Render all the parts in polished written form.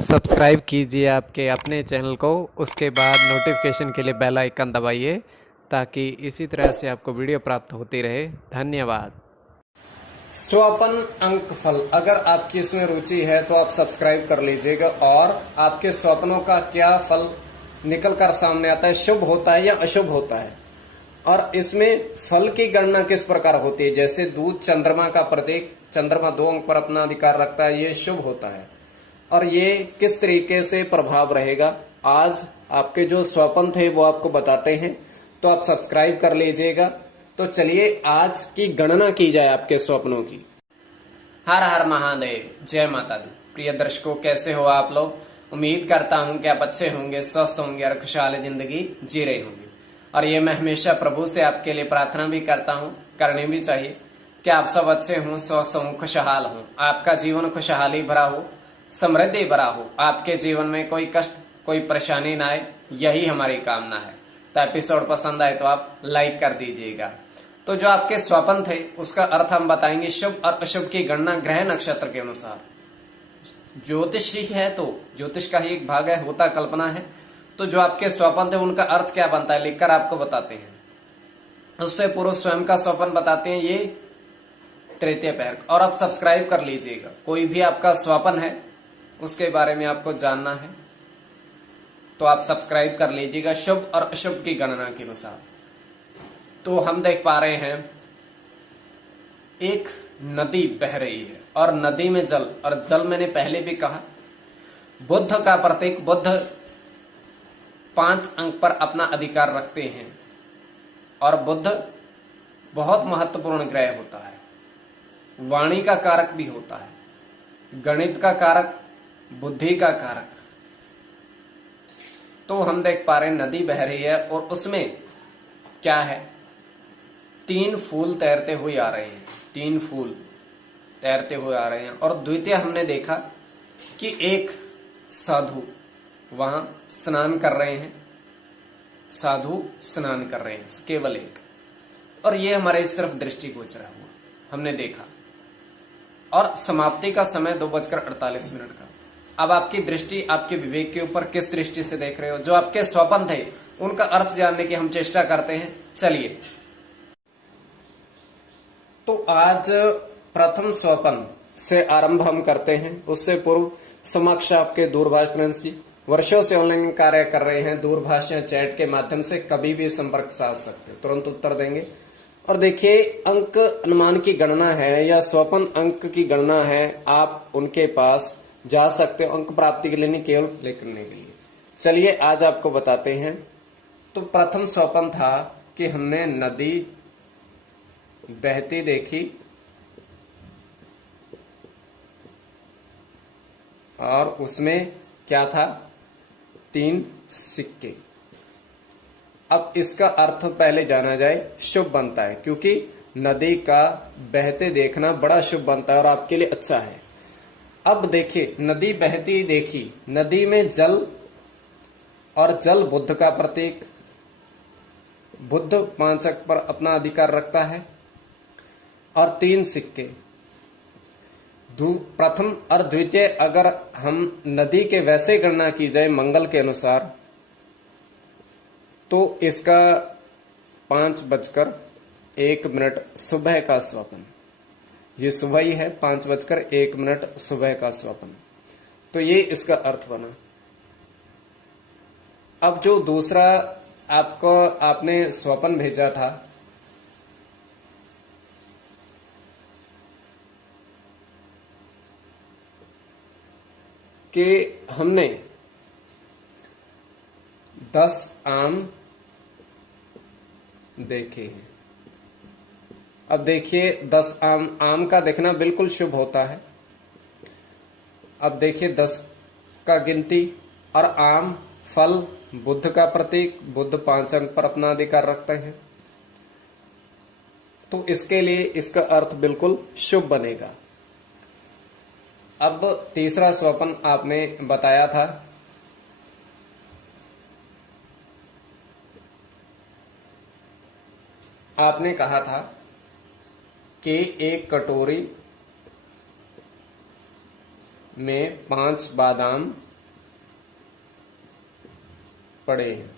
Subscribe कीजिए आपके अपने चैनल को, उसके बाद नोटिफिकेशन के लिए बेल आइकन दबाइए ताकि इसी तरह से आपको वीडियो प्राप्त होती रहे। धन्यवाद। स्वपन अंक फल, अगर आपकी इसमें रुचि है तो आप सब्सक्राइब कर लीजिएगा। और आपके स्वप्नों का क्या फल निकल कर सामने आता है, शुभ होता है या अशुभ होता है, और इसमें फल की गणना किस प्रकार होती है। जैसे दूध चंद्रमा का प्रतीक, चंद्रमा 2 अंक पर अपना अधिकार रखता है, ये शुभ होता है। और ये किस तरीके से प्रभाव रहेगा, आज आपके जो स्वप्न थे वो आपको बताते हैं, तो आप सब्सक्राइब कर लीजिएगा। तो चलिए आज की गणना की जाए आपके स्वप्नों की। हर हर महादेव, जय माता दी। प्रिय दर्शकों, कैसे हो आप लोग। उम्मीद करता हूं कि आप अच्छे होंगे, स्वस्थ होंगे और खुशहाल जिंदगी जी रहे होंगे। और ये मैं हमेशा प्रभु से आपके लिए प्रार्थना भी करता हूं, करनी भी चाहिए, कि आप सब अच्छे हों, स्वस्थ हों, खुशहाल हों, आपका जीवन खुशहाली भरा हो, समृद्धि भरा हो, आपके जीवन में कोई कष्ट कोई परेशानी ना आए, यही हमारी कामना है। तो एपिसोड पसंद आए तो आप लाइक कर दीजिएगा। तो जो आपके स्वप्न थे उसका अर्थ हम बताएंगे। शुभ और अशुभ की गणना ग्रह नक्षत्र के अनुसार। ज्योतिष ही है तो ज्योतिष का ही एक भाग है, होता कल्पना है। तो जो आपके स्वप्न थे उनका अर्थ क्या बनता है, लिखकर आपको बताते हैं। उससे पूर्व स्वयं का स्वप्न बताते हैं, ये तृतीय पहर। और आप सब्सक्राइब कर लीजिएगा। कोई भी आपका स्वप्न है उसके बारे में आपको जानना है तो आप सब्सक्राइब कर लीजिएगा, शुभ और अशुभ की गणना के अनुसार। तो हम देख पा रहे हैं एक नदी बह रही है और नदी में जल, और जल मैंने पहले भी कहा बुध का प्रतीक। बुध 5 अंक पर अपना अधिकार रखते हैं और बुध बहुत महत्वपूर्ण ग्रह होता है, वाणी का कारक भी होता है, गणित का कारक, बुद्धि का कारक। तो हम देख पा रहे हैं नदी बह रही है और उसमें क्या है, 3 फूल तैरते हुए आ रहे हैं, 3 फूल तैरते हुए आ रहे हैं। और द्वितीय हमने देखा कि एक साधु वहां स्नान कर रहे हैं, साधु स्नान कर रहे हैं, केवल एक। और ये हमारे सिर्फ दृष्टिगोचर हुआ, हमने देखा। और समाप्ति का समय 2:48 का। अब आपकी दृष्टि आपके विवेक के ऊपर किस दृष्टि से देख रहे हो। जो आपके स्वप्न थे उनका अर्थ जानने की हम चेष्टा करते हैं। चलिए, तो आज प्रथम स्वप्न से आरंभ हम करते हैं। उससे पूर्व समक्ष आपके दूरभाष फ्रेंड्स जी वर्षों से ऑनलाइन कार्य कर रहे हैं, दूरभाष या चैट के माध्यम से कभी भी संपर्क साध सकते, तुरंत उत्तर देंगे। और देखिए, अंक अनुमान की गणना है या स्वप्न अंक की गणना है, आप उनके पास जा सकते हो अंक प्राप्ति के लिए, नहीं केवल प्ले करने के लिए। चलिए आज आपको बताते हैं। तो प्रथम स्वप्न था कि हमने नदी बहती देखी और उसमें क्या था, 3 सिक्के। अब इसका अर्थ पहले जाना जाए, शुभ बनता है, क्योंकि नदी का बहते देखना बड़ा शुभ बनता है और आपके लिए अच्छा है। अब देखिए, नदी बहती देखी, नदी में जल, और जल बुद्ध का प्रतीक। बुद्ध 5 अंक पर अपना अधिकार रखता है और 3 सिक्के। प्रथम और द्वितीय अगर हम नदी के वैसे गणना की जाए मंगल के अनुसार, तो इसका 5:01 सुबह का स्वप्न, ये सुबह ही है, 5:01 सुबह का स्वप्न। तो ये इसका अर्थ बना। अब जो दूसरा आपको आपने स्वप्न भेजा था, कि हमने 10 आम देखे हैं। अब देखिए, 10 आम का देखना बिल्कुल शुभ होता है। अब देखिए 10 का गिनती और आम फल, बुद्ध का प्रतीक, बुद्ध 5 अंक पर अपना अधिकार रखते हैं, तो इसके लिए इसका अर्थ बिल्कुल शुभ बनेगा। अब तीसरा स्वप्न आपने बताया था आपने कहा था कि एक कटोरी में 5 बादाम पड़े हैं।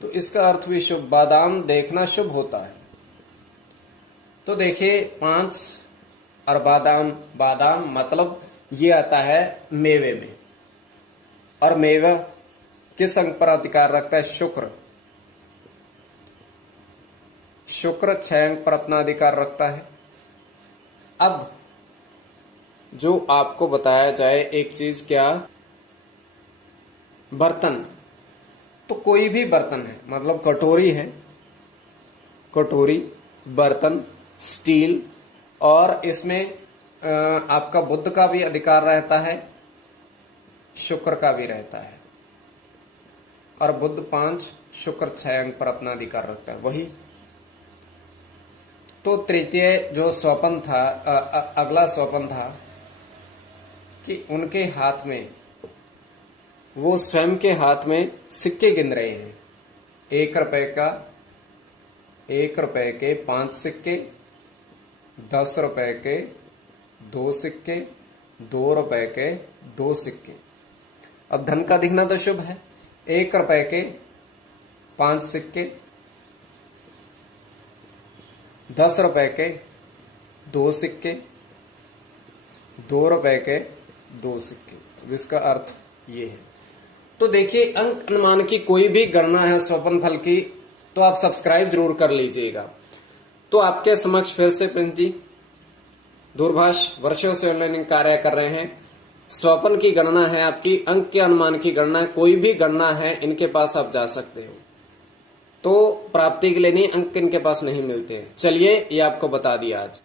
तो इसका अर्थ भी शुभ, बादाम देखना शुभ होता है। तो देखिए 5 और बादाम, बादाम मतलब ये आता है मेवे में, और मेवा किस अंक पर अधिकार रखता है? शुक्र। शुक्र 6 अंक पर अपना अधिकार रखता है। अब जो आपको बताया जाए एक चीज, क्या? बर्तन। तो कोई भी बर्तन है, मतलब कटोरी है, कटोरी, बर्तन, स्टील, और इसमें आपका बुध का भी अधिकार रहता है, शुक्र का भी रहता है, और बुध 5, शुक्र 6 अंक पर अपना अधिकार रखता है। वही तो तृतीय जो स्वपन था, अगला स्वपन था कि उनके हाथ में, वो स्वयं के हाथ में सिक्के गिन रहे हैं। 1 रुपए का, 1 रुपए के 5 सिक्के, 10 रुपए के 2 सिक्के, 2 रुपए के 2 सिक्के। अब धन का दिखना तो शुभ है। 1 रुपए के 5 सिक्के, 10 रुपए के 2 सिक्के, 2 रुपए के 2 सिक्के। इसका अर्थ ये है। तो देखिए, अंक अनुमान की कोई भी गणना है स्वपन फल की, तो आप सब्सक्राइब जरूर कर लीजिएगा। तो आपके समक्ष फिर से प्रिंस जी दूरभाष वर्षों से ऑनलाइन कार्य कर रहे हैं। स्वपन की गणना है आपकी, अंक के अनुमान की गणना है, कोई भी गणना है, इनके पास आप जा सकते हो। तो प्राप्ति के लिए नहीं, अंक इनके पास नहीं मिलते हैं। चलिए, ये आपको बता दिया आज।